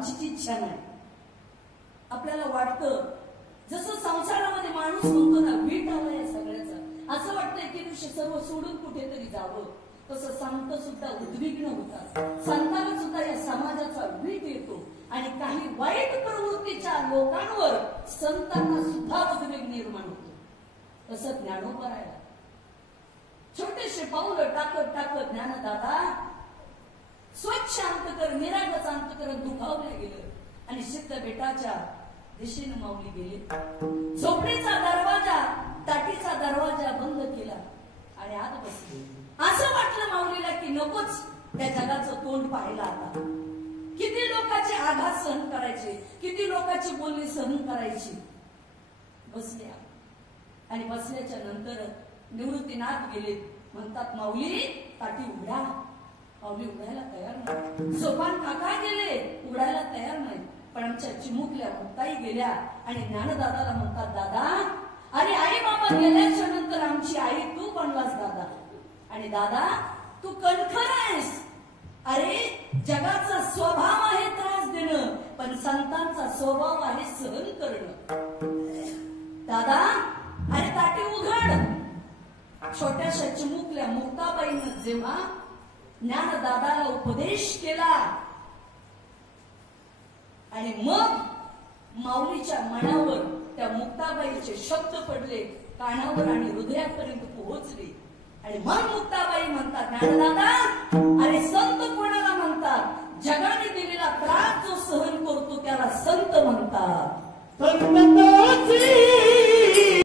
आमचीच इच्छा नाही. आपल्याला वाटतं जसं संसारामध्ये माणूस म्हणतो ना वीट आला या सगळ्याचा, असं वाटतंय की दिवशी सर्व सोडून कुठेतरी जावं. तसं संत सुद्धा उद्विग्न होतात. संतांना सुद्धा या समाजाचा वीट येतो आणि काही वाईट प्रवृत्तीच्या लोकांवर संतांना सुद्धा उद्वेग निर्माण होतो. तसं ज्ञानोबराया छोटेसे पाऊल टाकत टाकत ज्ञानदादा स्वच्छ अंतकर निरागस अंतकरण दुखावले गेलं आणि सिद्ध बेटाच्या दिशेने माऊली गेले. झोपडीचा दरवाजा टाकीचा दरवाजा बंद केला आणि आत बसले. असं वाटलं माऊलीला की नकोच त्या जगाचं तोंड पाहायला. आता किती लोकांचे आघात सहन करायचे, किती लोकांची बोलणी सहन करायची. बसल्या आणि बसल्याच्या नंतर निवृत्तीनाथ गेले. म्हणतात माऊली ताटी उघडा. माऊली उघडायला तयार नाही. सोपान काका गेले उघडायला तयार नाही. पण आमच्या चिमुकल्या मुक्ताई गेल्या आणि ज्ञानदादाला म्हणतात दादा अरे आई बाबा गेल्याच्या नंतर आमची आई तू बनलास दादा. आणि दादा तू कणखर आहेस. अरे जगाचा स्वभाव आहे त्रास देणं, पण संतांचा स्वभाव आहे सहन करणं. दादा अरे ताटी उघड. छोट्याशा चिमुकल्या मुक्ताबाईनं जेव्हा ज्ञानदादाला उपदेश केला आणि मग माऊलीच्या मनावर त्या मुक्ताबाईचे शब्द पडले, कानावर आणि हृदयापर्यंत पोहोचले. आणि मग मुक्ताबाई म्हणतात ज्ञानदादा अरे संत कोणाला म्हणतात? जगाने दिलेला त्रास जो सहन करतो त्याला संत म्हणतात.